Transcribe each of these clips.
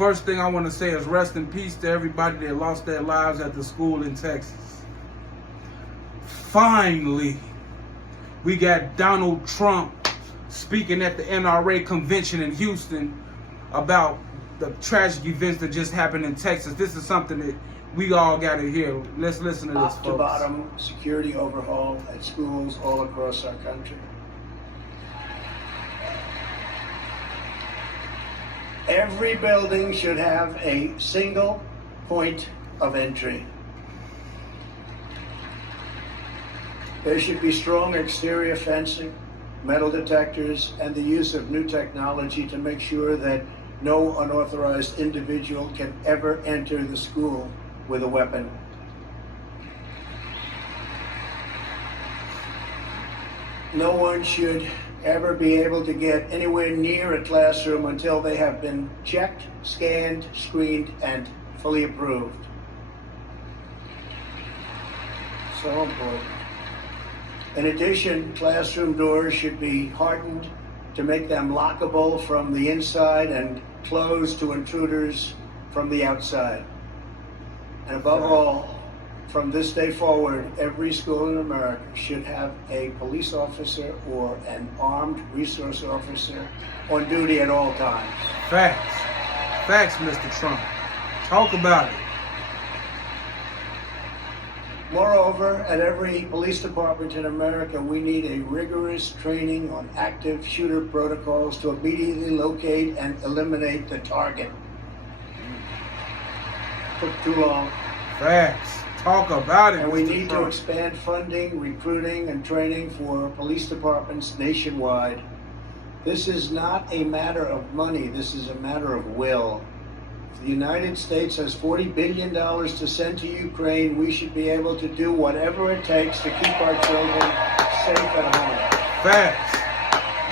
First thing I want to say is rest in peace to everybody that lost their lives at the school in Texas. Finally, we got Donald Trump speaking at the NRA convention in Houston about the tragic events that just happened in Texas. This is something that we all got to hear. Let's listen to this, Top folks. to bottom security overhaul at schools all across our country. Every building should have a single point of entry. There should be strong exterior fencing, metal detectors, and the use of new technology to make sure that no unauthorized individual can ever enter the school with a weapon. No one should ever be able to get anywhere near a classroom until they have been checked, scanned, screened, and fully approved. So important. In addition, classroom doors should be hardened to make them lockable from the inside and closed to intruders from the outside. And above all, from this day forward, every school in America should have a police officer or an armed resource officer on duty at all times. Facts. Facts, Mr. Trump. Talk about it. Moreover, at every police department in America, we need a rigorous training on active shooter protocols to immediately locate and eliminate the target. Took too long. Facts. Talk about it, And we Mr. need to Trump. expand funding, recruiting, and training for police departments nationwide. This is not a matter of money. This is a matter of will. If the United States has $40 billion to send to Ukraine, we should be able to do whatever it takes to keep our children safe at home. Facts.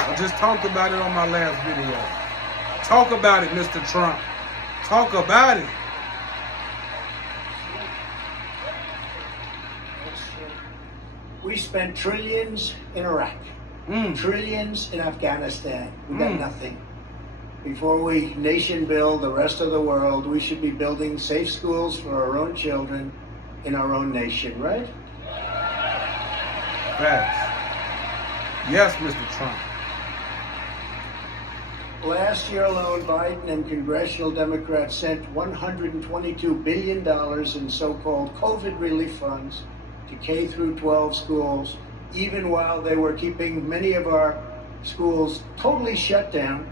I just talked about it on my last video. Talk about it, Mr. Trump. Talk about it. We spent trillions in Iraq, trillions in Afghanistan. We got nothing. Before we nation build the rest of the world, we should be building safe schools for our own children in our own nation, right? Facts. Yes, Mr. Trump. Last year alone, Biden and congressional Democrats sent $122 billion in so-called COVID relief funds to K through 12 schools, even while they were keeping many of our schools totally shut down.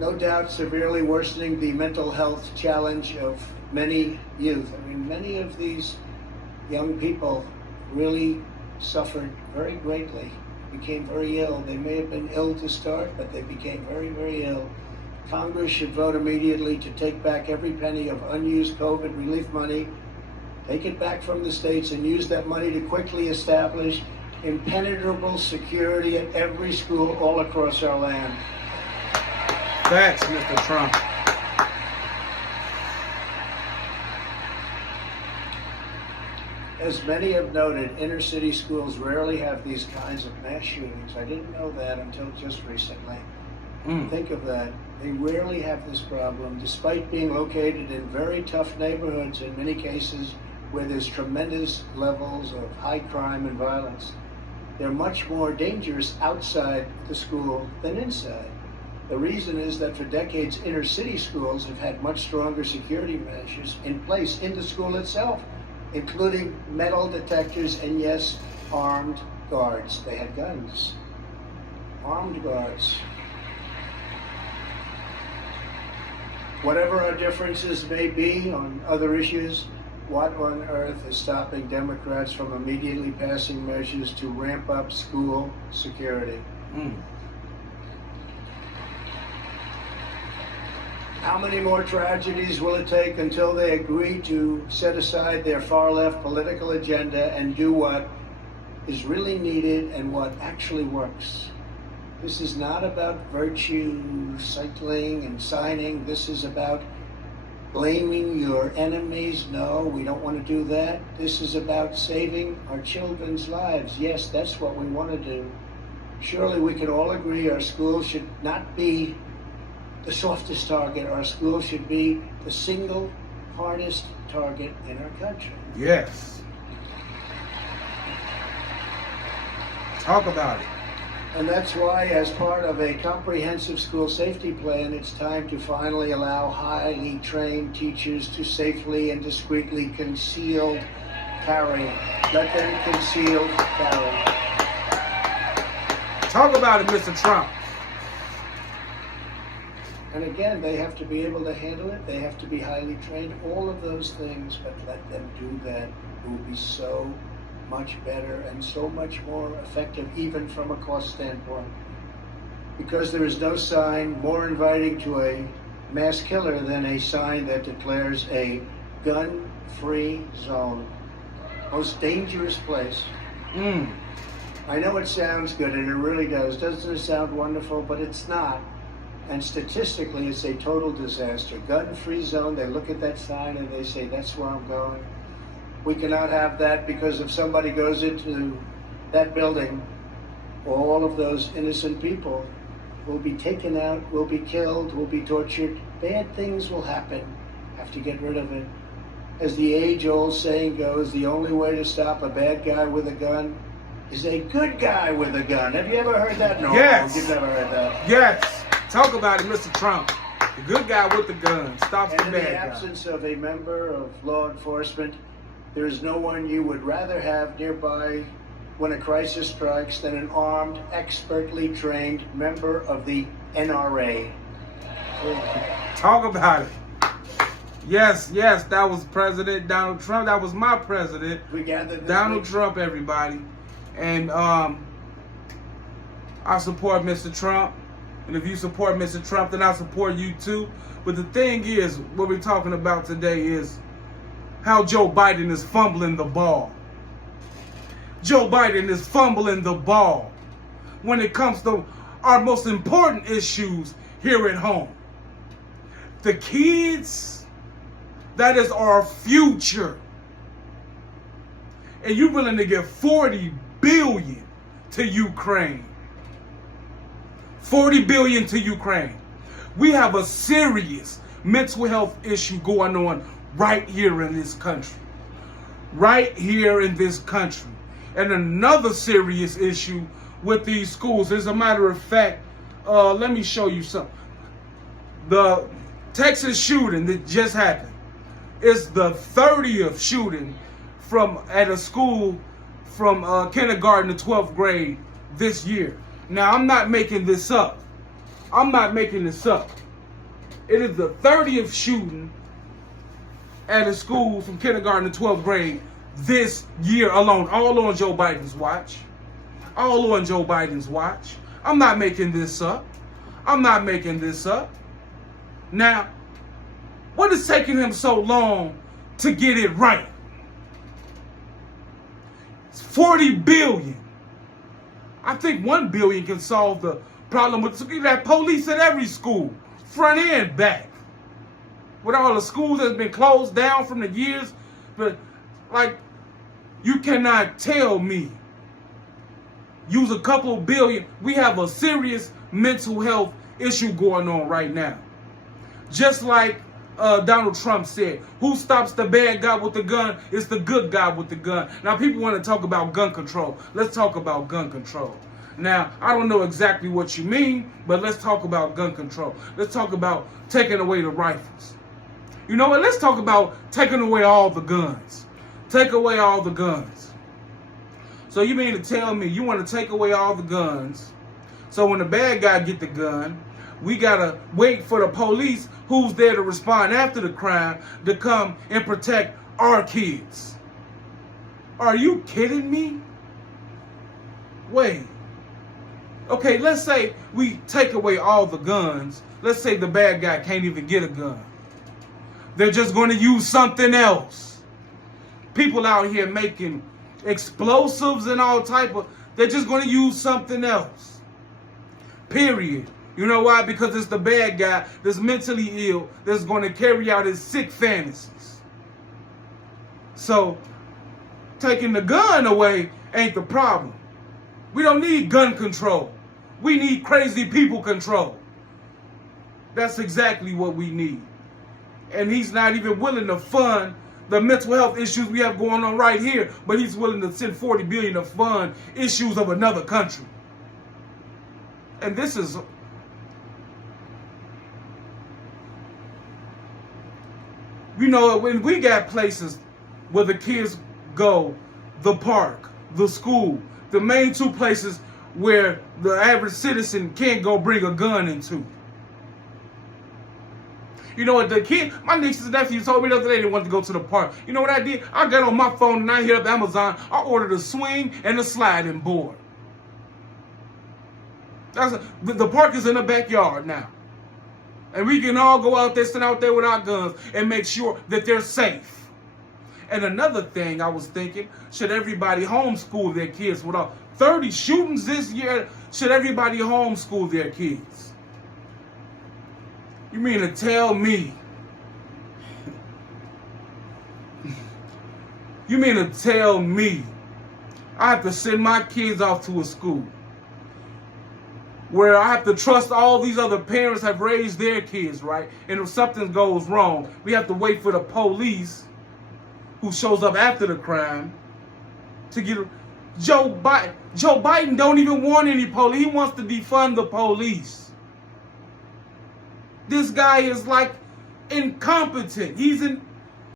No doubt severely worsening the mental health challenge of many youth. I mean, many of these young people really suffered very greatly, became very ill. They may have been ill to start, but they became very, very ill. Congress should vote immediately to take back every penny of unused COVID relief money, take it back from the states, and use that money to quickly establish impenetrable security at every school all across our land. Facts, Mr. Trump. As many have noted, inner city schools rarely have these kinds of mass shootings. I didn't know that until just recently. Think of that. They rarely have this problem, despite being located in very tough neighborhoods in many cases where there's tremendous levels of high crime and violence. They're much more dangerous outside the school than inside. The reason is that for decades, inner city schools have had much stronger security measures in place in the school itself, including metal detectors and, yes, armed guards. They had guns. Armed guards. Whatever our differences may be on other issues, what on earth is stopping Democrats from immediately passing measures to ramp up school security? How many more tragedies will it take until they agree to set aside their far-left political agenda and do what is really needed and what actually works? This is not about virtue cycling and signing. This is about blaming your enemies. No, we don't want to do that. This is about saving our children's lives. Yes, that's what we want to do. Surely we can all agree our schools should not be the softest target. Our school should be the single hardest target in our country. Yes. Talk about it. And that's why, as part of a comprehensive school safety plan, it's time to finally allow highly trained teachers to safely and discreetly conceal carry. Let them conceal carry. Talk about it, Mr. Trump. And again, they have to be able to handle it. They have to be highly trained. All of those things, but let them do that. It will be so much better and so much more effective, even from a cost standpoint. Because there is no sign more inviting to a mass killer than a sign that declares a gun-free zone. Most dangerous place. I know it sounds good, and it really does. Doesn't it sound wonderful? But it's not. And statistically, it's a total disaster. Gun-free zone, they look at that sign and they say, that's where I'm going. We cannot have that, because if somebody goes into that building, all of those innocent people will be taken out, will be killed, will be tortured. Bad things will happen. Have to get rid of it. As the age-old saying goes, the only way to stop a bad guy with a gun is a good guy with a gun. Have you ever heard that? No, Yes. You've never heard that. Yes. Talk about it, Mr. Trump. The good guy with the gun stops the And in bad the guy. absence of a member of law enforcement, there is no one you would rather have nearby when a crisis strikes than an armed, expertly trained member of the NRA. Talk about it. Yes, that was President Donald Trump. That was my president. We gathered this Donald week. Trump, everybody. And I support Mr. Trump. And if you support Mr. Trump, then I support you too. But the thing is, what we're talking about today is how Joe Biden is fumbling the ball. Joe Biden is fumbling the ball when it comes to our most important issues here at home. The kids, that is our future. And you're willing to give $40 billion to Ukraine. $40 billion to Ukraine. We have a serious mental health issue going on right here in this country. Right here in this country. And another serious issue with these schools. As a matter of fact, let me show you something. The Texas shooting that just happened is the 30th shooting at a school from kindergarten to 12th grade this year. Now, I'm not making this up. I'm not making this up. It is the 30th shooting at a school from kindergarten to 12th grade this year alone. All on Joe Biden's watch. All on Joe Biden's watch. I'm not making this up. I'm not making this up. Now, what is taking him so long to get it right? It's $40 billion. I think $1 billion can solve the problem with that police at every school, front and back. With all the schools that's been closed down from the years, but like, you cannot tell me use a couple of billion. We have a serious mental health issue going on right now. Just like Donald Trump said, who stops the bad guy with the gun is the good guy with the gun. Now, people want to talk about gun control. Let's talk about gun control. Now, I don't know exactly what you mean, but let's talk about gun control. Let's talk about taking away the rifles. You know what? Let's talk about taking away all the guns. Take away all the guns. So you mean to tell me you want to take away all the guns, so when the bad guy get the gun, we got to wait for the police who's there to respond after the crime to come and protect our kids? Are you kidding me? Wait. Okay, let's say we take away all the guns. Let's say the bad guy can't even get a gun. They're just going to use something else. People out here making explosives and all type of, they're just going to use something else. Period. You know why? Because it's the bad guy that's mentally ill that's going to carry out his sick fantasies. So, taking the gun away ain't the problem. We don't need gun control. We need crazy people control. That's exactly what we need. And he's not even willing to fund the mental health issues we have going on right here, but he's willing to send $40 billion to fund issues of another country. And this is, you know, when we got places where the kids go, the park, the school, the main two places where the average citizen can't go bring a gun into. You know what, my nieces and nephews told me the other day they wanted to go to the park. You know what I did? I got on my phone and I hit up Amazon. I ordered a swing and a sliding board. The park is in the backyard now. And we can all go out there, sit out there with our guns and make sure that they're safe. And another thing I was thinking, should everybody homeschool their kids? With 30 shootings this year, should everybody homeschool their kids? You mean to tell me? You mean to tell me I have to send my kids off to a school where I have to trust all these other parents have raised their kids, right? And if something goes wrong, we have to wait for the police who shows up after the crime to get Joe Biden don't even want any police. He wants to defund the police. This guy is like incompetent. He's in